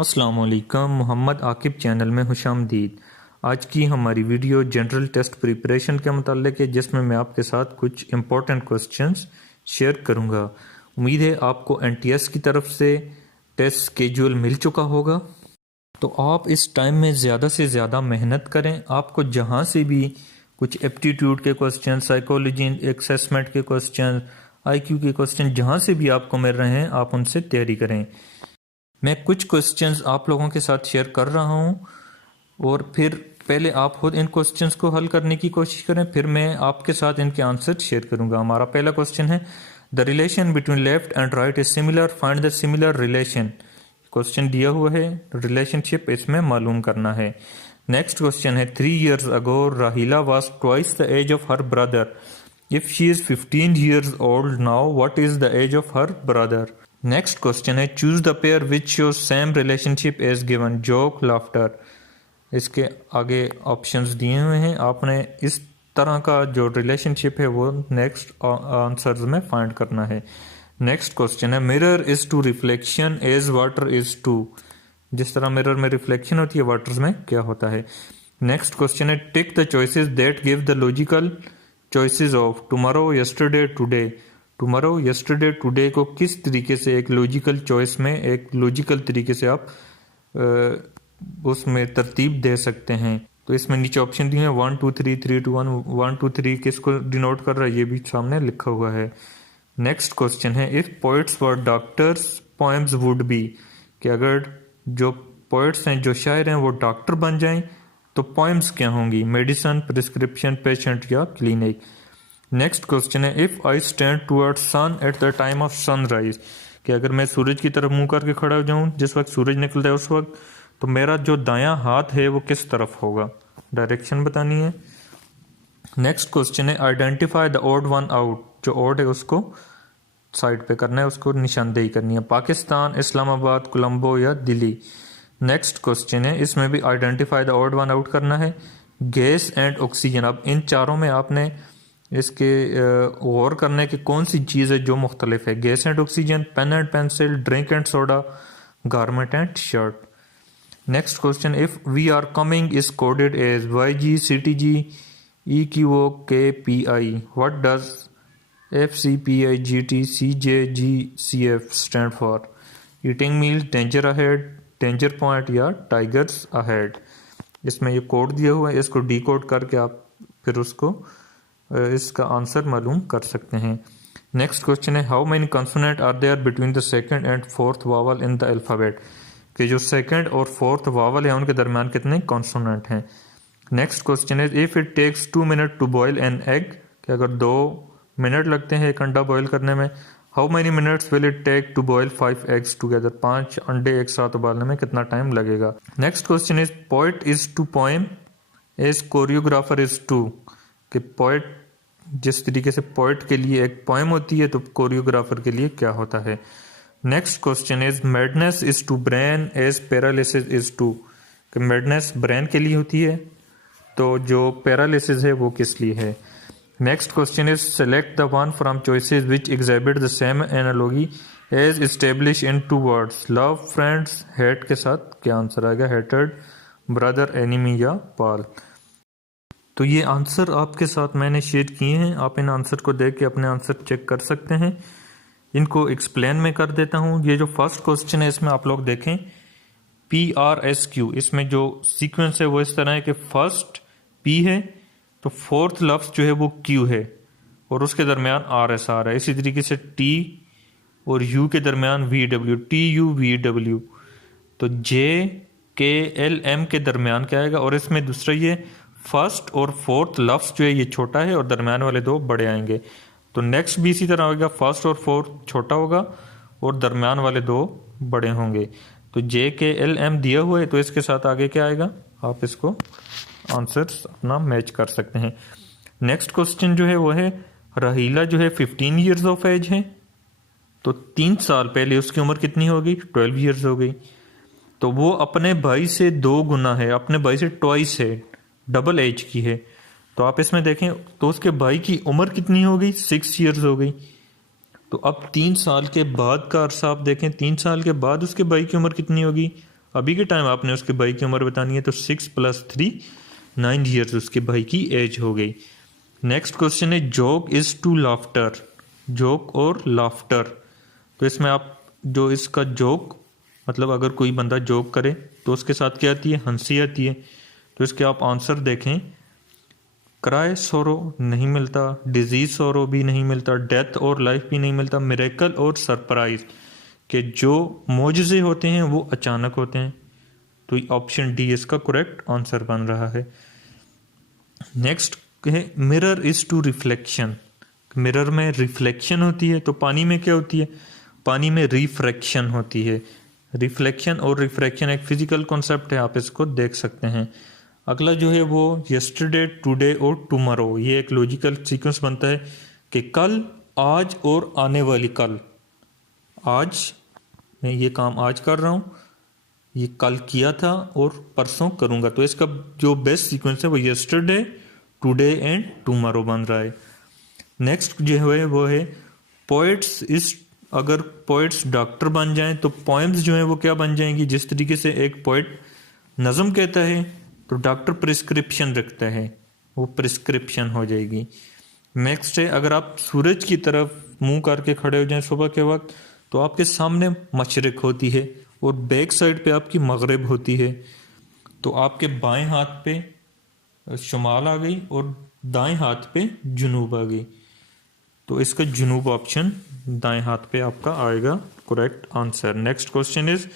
अस्सलामुअलैकुम, मोहम्मद आकिब चैनल में खुशामदीद। आज की हमारी वीडियो जनरल टेस्ट प्रिपरेशन के मुताल्लिक है, जिसमें मैं आपके साथ कुछ इम्पोर्टेंट क्वेश्चंस शेयर करूंगा। उम्मीद है आपको एनटीएस की तरफ से टेस्ट स्केड्यूल मिल चुका होगा, तो आप इस टाइम में ज़्यादा से ज़्यादा मेहनत करें। आपको जहां से भी कुछ एप्टीट्यूड के क्वेश्चन, साइकोलॉजी असेसमेंट के क्वेश्चन, आईक्यू के क्वेश्चन जहां से भी आपको मिल रहे हैं, आप उनसे तैयारी करें। मैं कुछ क्वेश्चंस आप लोगों के साथ शेयर कर रहा हूं और फिर पहले आप खुद इन क्वेश्चंस को हल करने की कोशिश करें, फिर मैं आपके साथ इनके आंसर शेयर करूंगा। हमारा पहला क्वेश्चन है, the relation between left and right is similar, find the similar relation. Question दिया हुआ है, रिलेशनशिप इसमें मालूम करना है। नेक्स्ट क्वेश्चन है, 3 years ago Rahila was twice the age of her brother. If she is 15 years old now, what is the age of her brother. Next question है, choose the pair which show same relationship as given, joke, laughter. इसके आगे options दिए हुए हैं, आपने इस तरह का जो रिलेशनशिप है वो नेक्स्ट आंसर्स में फाइंड करना है। नेक्स्ट क्वेश्चन है, mirror is to reflection as water is to. जिस तरह मिरर में रिफ्लेक्शन होती है, वाटर्स में क्या होता है। नेक्स्ट क्वेश्चन है, tick the choices that give the logical choices of tomorrow, yesterday, today. Tomorrow, yesterday, today को किस तरीके से एक लॉजिकल चॉइस में, एक लॉजिकल तरीके से आप उसमें तरतीब दे सकते हैं। तो इसमें नीचे ऑप्शन दिए हैं 1 2 3 3 2 1। 1 2 3 किसको डिनोट कर रहा है, ये भी सामने लिखा हुआ है। नेक्स्ट क्वेश्चन है, if poets were doctors poems would be. कि अगर जो पोइट्स हैं, जो शायर हैं, वो डॉक्टर बन जाएं तो पोएम्स क्या होंगी, मेडिसन, प्रिस्क्रिप्शन, पेशेंट या क्लिनिक। नेक्स्ट क्वेश्चन है, if I stand towards sun at the time of sunrise. कि अगर मैं सूरज की तरफ मुंह करके खड़ा हो जाऊं जिस वक्त सूरज निकलता है उस वक्त, तो मेरा जो दायां हाथ है वो किस तरफ होगा, डायरेक्शन बतानी है। नेक्स्ट क्वेश्चन है, identify the odd one out. जो ऑड है उसको साइड पे करना है, उसको निशानदेही करनी है। पाकिस्तान, इस्लामाबाद, कोलंबो या दिल्ली। नेक्स्ट क्वेश्चन है, इसमें भी identify the odd one out करना है। गैस एंड ऑक्सीजन, अब इन चारों में आपने इसके गौर करने की कौन सी चीज़ है जो मुख्तलिफ है। Gas and oxygen, pen and pencil, drink and soda, garment and shirt. Next question, if we are coming is coded as YG, CTG, EQO, KPI। What does FCPI, GT, CJGCF stand for. Eating meal, danger ahead, danger point या tigers ahead. इसमें ये code दिया हुआ है, इसको decode करके आप फिर उसको इसका आंसर मालूम कर सकते हैं। नेक्स्ट क्वेश्चन है, how many consonant are there between the second and fourth vowel in the alphabet. कि जो सेकंड और फोर्थ वावल है उनके दरमियान कितने कॉन्सोनेंट हैं। नेक्स्ट क्वेश्चन है, if it takes 2 minutes to boil an egg. कि अगर 2 मिनट लगते हैं एक अंडा बॉयल करने में, how many minutes will it take to boil 5 eggs together. 5 अंडे एक साथ उबालने में कितना टाइम लगेगा। Next question is, poet is to poem as choreographer is to. कि पोइट जिस तरीके से पोइट के लिए एक पोएम होती है, तो कोरियोग्राफर के लिए क्या होता है। Next question is, madness is to brain as paralysis is to. कि मैडनेस ब्रेन के लिए होती है, तो जो पैरालिसिस है वो किस लिए है। Next question is, select the one from choices which exhibit the same analogy as establish in 2 words। Love, friends, hate के साथ क्या आंसर आएगा, हेटेड, ब्रदर, एनिमी या पाल। तो ये आंसर आपके साथ मैंने शेयर किए हैं, आप इन आंसर को देख के अपने आंसर चेक कर सकते हैं। इनको एक्सप्लेन में कर देता हूँ। ये जो फर्स्ट क्वेश्चन है, इसमें आप लोग देखें PRSQ। इसमें जो सीक्वेंस है वो इस तरह है कि फर्स्ट P है, तो फोर्थ लफ्ज जो है वो Q है और उसके दरमियान RSR है। इसी तरीके से T और U के दरमियान VW, TUVW। तो JKLM के दरमियान क्या आएगा, और इसमें दूसरा ये फर्स्ट और फोर्थ लफ्ज जो है ये छोटा है और दरमियान वाले 2 बड़े आएंगे। तो नेक्स्ट भी इसी तरह होगा, फर्स्ट और फोर्थ छोटा होगा और दरमियान वाले 2 बड़े होंगे। तो JKLM दिया हुआ है, तो इसके साथ आगे क्या आएगा, आप इसको आंसर्स अपना मैच कर सकते हैं। नेक्स्ट क्वेश्चन जो है वो है, राहिला जो है 15 years ऑफ एज है, तो 3 साल पहले उसकी उम्र कितनी होगी, 12 years हो गई। तो वो अपने भाई से 2 गुना है, अपने भाई से ट्वाइस है, डबल एज की है। तो आप इसमें देखें तो उसके भाई की उम्र कितनी हो गई, 6 years हो गई। तो अब 3 साल के बाद का अरसा आप देखें, 3 साल के बाद उसके भाई की उम्र कितनी होगी, अभी के टाइम आपने उसके भाई की उम्र बतानी है, तो 6 + 3 9 ईयर्स उसके भाई की एज हो गई। नेक्स्ट क्वेश्चन है joke is to laughter, joke और लाफ्टर। तो इसमें आप जो इसका जोक मतलब अगर कोई बंदा जोक करे तो उसके साथ क्या आती है, हंसी आती है। तो इसके आप आंसर देखें, क्राई सोरो नहीं मिलता, डिजीज सोरो भी नहीं मिलता, डेथ और लाइफ भी नहीं मिलता, मिरेकल और सरप्राइज के जो मोजज़े होते हैं वो अचानक होते हैं। तो ऑप्शन डी इसका करेक्ट आंसर बन रहा है। नेक्स्ट है mirror is to reflection, mirror में रिफ्लेक्शन होती है, तो पानी में क्या होती है, पानी में रिफ्रैक्शन होती है। रिफ्लेक्शन और रिफ्रैक्शन एक फिजिकल कॉन्सेप्ट है, आप इसको देख सकते हैं। अगला जो है वो यस्टरडे, टुडे और टुमारो, ये एक लॉजिकल सीक्वेंस बनता है कि कल, आज और आने वाली कल। आज मैं ये काम आज कर रहा हूँ, ये कल किया था और परसों करूँगा। तो इसका जो बेस्ट सीक्वेंस है वो यस्टरडे, टुडे एंड टुमारो बन रहा है। नेक्स्ट जो है वो है पोइट्स इज, अगर पोइट्स डॉक्टर बन जाएं तो पोएम्स जो है वो क्या बन जाएंगी। जिस तरीके से एक पोइट नज़म कहता है तो डॉक्टर प्रिस्क्रिप्शन रखता है, वो प्रिस्क्रिप्शन हो जाएगी। नेक्स्ट है अगर आप सूरज की तरफ मुंह करके खड़े हो जाएं सुबह के वक्त तो आपके सामने मशरिक होती है और बैक साइड पे आपकी मगरिब होती है। तो आपके बाएं हाथ पे शुमाल आ गई और दाएं हाथ पे जुनूब आ गई। तो इसका जुनूब ऑप्शन दाएं हाथ पे आपका आएगा correct answer. Next question is,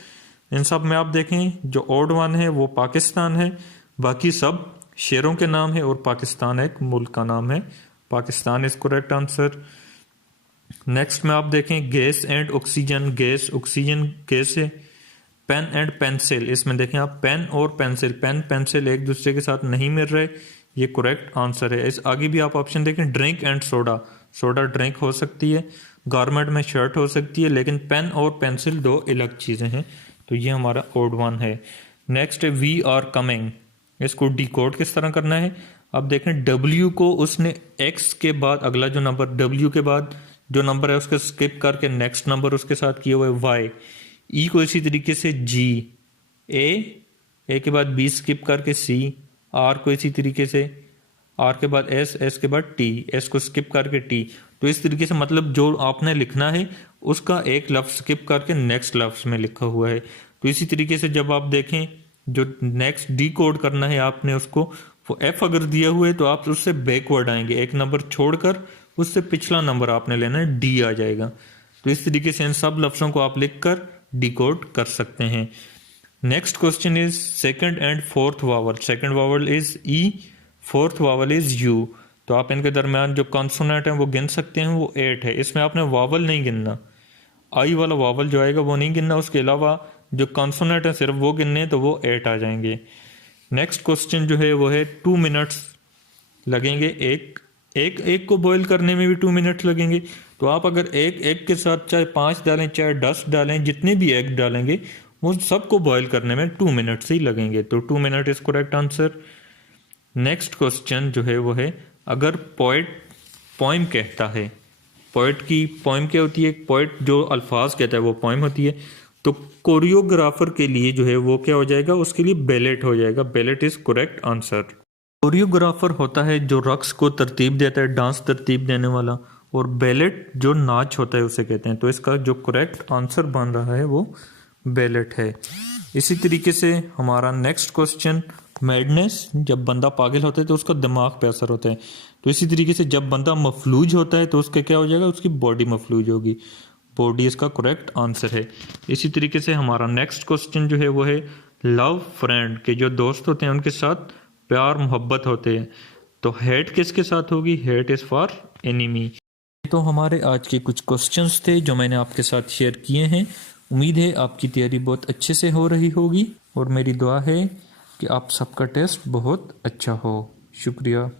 इन सब में आप देखें जो ऑड वन है वो पाकिस्तान है, बाकी सब शेरों के नाम है और पाकिस्तान एक मुल्क का नाम है। Pakistan is correct answer. Next में आप देखें gas and oxygen, gas oxygen gas है। पेन एंड पेंसिल, इसमें देखें आप पेन और पेंसिल, पेन पेंसिल एक दूसरे के साथ नहीं मिल रहे, ये करेक्ट आंसर है। इस आगे भी आप ऑप्शन देखें drink and soda, soda drink हो सकती है, गारमेंट में शर्ट हो सकती है, लेकिन पेन और पेंसिल दो अलग चीज़ें हैं। तो ये हमारा ओड वन है। नेक्स्ट है वी आर कमिंग, इसको डिकोड किस तरह करना है। अब देखें W को उसने X के बाद अगला जो नंबर W के बाद जो नंबर है उसको स्किप करके नेक्स्ट नंबर उसके साथ किया हुआ है Y। E को इसी तरीके से G, A के बाद B स्किप करके C, R को इसी तरीके से, R के बाद S, S के बाद T, S को स्किप करके T। तो इस तरीके से मतलब जो आपने लिखना है उसका एक लफ्ज स्किप करके नेक्स्ट लफ्ज में लिखा हुआ है। तो इसी तरीके से जब आप देखें जो नेक्स्ट डी कोड करना है आपने उसको, वो F अगर दिया हुआ है तो आप उससे बैकवर्ड आएंगे, एक नंबर छोड़कर उससे पिछला नंबर आपने लेना है, D आ जाएगा। तो इस तरीके से इन सब लफ्जों को आप लिखकर डिकोड कर सकते हैं। Next question is second and fourth vowel, second vowel is E, fourth vowel is U। तो आप इनके दरमियान जो कॉन्सोनेंट है वो गिन सकते हैं, वो 8 है। इसमें आपने वावल नहीं गिनना, आई वाला वावल जो आएगा वो नहीं गिनना, उसके अलावा जो कॉन्सोनेंट है सिर्फ वो गिनने, तो वो 8 आ जाएंगे। नेक्स्ट क्वेश्चन जो है वो है 2 मिनट्स लगेंगे एक को बॉईल करने में भी 2 मिनट लगेंगे। तो आप अगर एक एग के साथ चाहे 5 डालें चाहे 10 डालें, जितने भी एग डालेंगे वो सबको बॉईल करने में 2 मिनट्स ही लगेंगे। तो 2 minute is correct answer. Next question जो है वो है अगर पोइट पोइम कहता है, पोइट की पोइम क्या होती है, पोइट जो अल्फाज कहता है वो पोइम होती है। तो कोरियोग्राफर के लिए जो है वो क्या हो जाएगा, उसके लिए बैलेट हो जाएगा, ballot is correct answer. Choreographer होता है जो रक्स को तरतीब देता है, डांस तरतीब देने वाला, और बैलेट जो नाच होता है उसे कहते हैं। तो इसका जो करेक्ट आंसर बन रहा है वो बैलेट है। इसी तरीके से हमारा नेक्स्ट क्वेश्चन मैडनेस, जब बंदा पागल होता है तो उसका दिमाग पे असर होता है। तो इसी तरीके से जब बंदा मफलूज होता है तो उसका क्या हो जाएगा, उसकी बॉडी मफलूज होगी, बॉडी इसका करेक्ट आंसर है। इसी तरीके से हमारा नेक्स्ट क्वेश्चन जो है वो है लव फ्रेंड के जो दोस्त होते हैं उनके साथ प्यार मोहब्बत होते हैं। तो हेट किसके साथ होगी, हेट इज फॉर एनिमी। तो हमारे आज के कुछ क्वेश्चंस थे जो मैंने आपके साथ शेयर किए हैं। उम्मीद है आपकी तैयारी बहुत अच्छे से हो रही होगी और मेरी दुआ है कि आप सबका टेस्ट बहुत अच्छा हो। शुक्रिया।